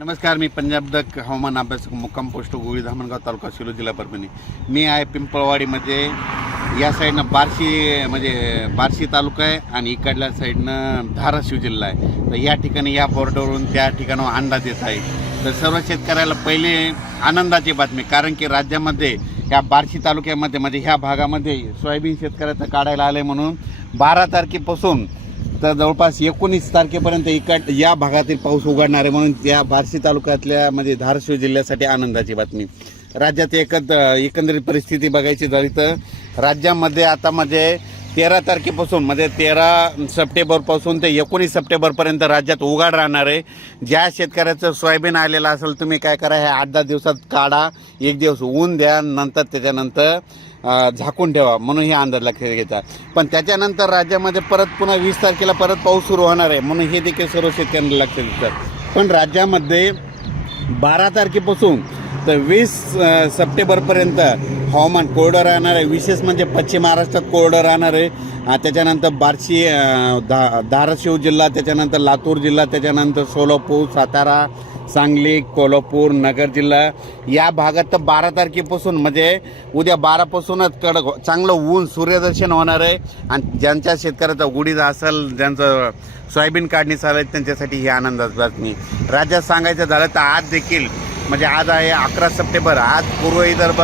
नमस्कार मी पंजाब दक हवामान अभ्यासक मुक्काम पोस्ट गोळी धामणगाव तालुका शिलो जिल्हा परभणी. मी आहे पिंपळवाडीमध्ये. या साईडनं बार्शी म्हणजे बार्शी तालुका आहे आणि इकडल्या साईडनं धाराशिव जिल्हा आहे. तर या ठिकाणी या बॉर्डरवरून त्या ठिकाणावर अंदाज येत आहे. तर सर्व शेतकऱ्याला पहिले आनंदाची बातमी कारण की राज्यामध्ये या बार्शी तालुक्यामध्ये म्हणजे ह्या भागामध्ये सोयाबीन शेतकऱ्याचं काढायला आलं म्हणून बारा तारखेपासून तर जवळपास एकोणीस तारखेपर्यंत इकड या भागातील पाऊस उघडणार आहे म्हणून या बार्शी तालुक्यातल्या म्हणजे धाराशिव जिल्ह्यासाठी आनंदाची बातमी. राज्यात एकत एकंदरीत परिस्थिती बघायची झाली तर राज्यामध्ये आता म्हणजे तेरा तारखेपासून म्हणजे तेरा सप्टेंबरपासून ते एकोणीस सप्टेंबरपर्यंत राज्यात उघाड राहणार आहे. ज्या शेतकऱ्याचं सोयाबीन आलेलं असेल तुम्ही काय करा हे आठ दहा दिवसात काढा एक दिवस ऊन द्या नंतर त्याच्यानंतर झाकून ठेवा म्हणून हे अंदाज लक्षात घ्यायचा पण त्याच्यानंतर राज्यामध्ये परत पुन्हा वीस तारखेला परत पाऊस सुरू होणार आहे म्हणून हे देखील सर्व शेतकऱ्यांना लक्षात घेतात पण राज्यामध्ये बारा तारखेपासून तर वीस सप्टेंबरपर्यंत हवामान कोरडं राहणार आहे. विशेष म्हणजे पश्चिम महाराष्ट्रात कोरडं राहणार आहे. त्याच्यानंतर बार्शी धा धाराशिव जिल्हा त्याच्यानंतर लातूर जिल्हा त्याच्यानंतर सोलापूर सातारा सांगली कोल्हापूर नगर जिल्हा या भागात तर बारा तारखेपासून म्हणजे उद्या बारापासूनच कडक हो-, चांगलं ऊन सूर्यदर्शन होणार आहे. आणि ज्यांच्या शेतकऱ्याचा गुढीचा असेल ज्यांचं सोयाबीन काढणी चालू आहे त्यांच्यासाठी ही आनंदाची बातमी. राज्यात सांगायचं झालं तर आज देखील म्हणजे आज आहे अकरा सप्टेंबर आज पूर्व विदर्भ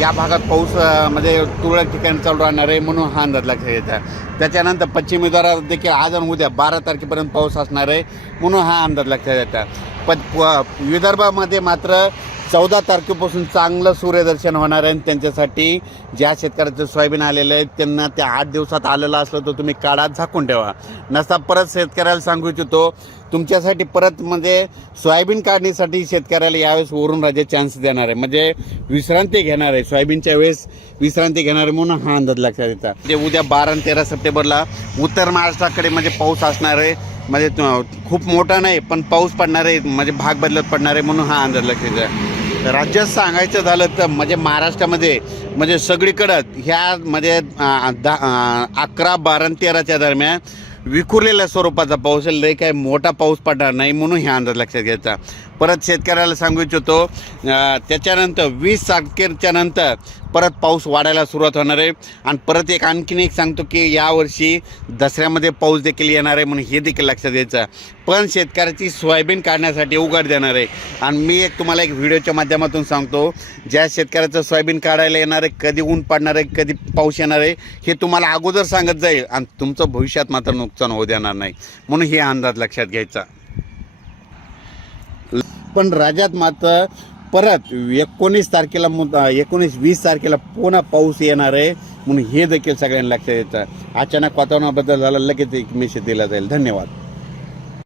या भागात पाऊस म्हणजे तुरळक ठिकाणी चालू राहणार आहे म्हणून हा अंदाज लक्षात घ्यायचा त्याच्यानंतर पश्चिम विदर्भात देखील आज आणि उद्या बारा तारखेपर्यंत पाऊस असणार आहे म्हणून हा अंदाज लक्षात घ्यायचा पण प- विदर्भामध्ये मात्र चौदा तारखेपासून चांगलं सूर्यदर्शन होणार आहे आणि त्यांच्यासाठी ज्या शेतकऱ्याचं सोयाबीन आलेलं आहे त्यांना त्या आठ दिवसात आलेलं असलं तर तुम्ही काढा झाकून ठेवा. नसता परत शेतकऱ्याला सांगू इच्छितो तुमच्यासाठी परत म्हणजे सोयाबीन काढणीसाठी शेतकऱ्याला यावेळेस वरून राज्य चान्स देणार आहे. म्हणजे विश्रांती घेणार आहे. सोयाबीनच्या वेळेस विश्रांती घेणार आहे म्हणून हा अंदाज लक्षात येतात म्हणजे उद्या बारा आणि तेरा सप्टेंबरला उत्तर महाराष्ट्राकडे म्हणजे पाऊस असणार आहे. म्हणजे खूप मोठा नाही पण पाऊस पडणार आहे म्हणजे भाग बदलत पडणार आहे म्हणून हा अंदाज लक्षात येतात राज्यात सांगायचं झालं तर म्हणजे महाराष्ट्रामध्ये म्हणजे सगळीकडं ह्या म्हणजे दहा अकरा बारा तेराच्या दरम्यान विखुरलेल्या स्वरूपाचा पाऊस लय काय मोठा पाऊस पडणार नाही म्हणून ह्या अंदाज लक्षात घ्यायचा. परत शेतकऱ्याला सांगू इच्छितो त्याच्यानंतर वीस तारखेच्या नंतर परत पाऊस वाढायला सुरुवात होणार आहे. आणि परत एक आणखीन एक सांगतो की यावर्षी दसऱ्यामध्ये पाऊस देखील येणार आहे म्हणून हे देखील लक्षात द्यायचं पण शेतकऱ्याची सोयाबीन काढण्यासाठी उघड देणार आहे. आणि मी एक तुम्हाला एक व्हिडिओच्या माध्यमातून सांगतो ज्या शेतकऱ्याचं सोयाबीन काढायला येणार आहे कधी ऊन पडणार आहे कधी पाऊस येणार आहे हे तुम्हाला अगोदर सांगत जाईल आणि तुमचं भविष्यात मात्र नुकसान होऊ देणार नाही. म्हणून हे अंदाज लक्षात घ्यायचा. पण राज्यात मात्र परत एकोणीस तारखेला मु- एकोणीस वीस तारखेला पुन्हा पाऊस येणार आहे म्हणून हे देखील सगळ्यांना लक्षात येतं अचानक वातावरणाबद्दल झालं लगेच एक मेसेज दिला जाईल. धन्यवाद.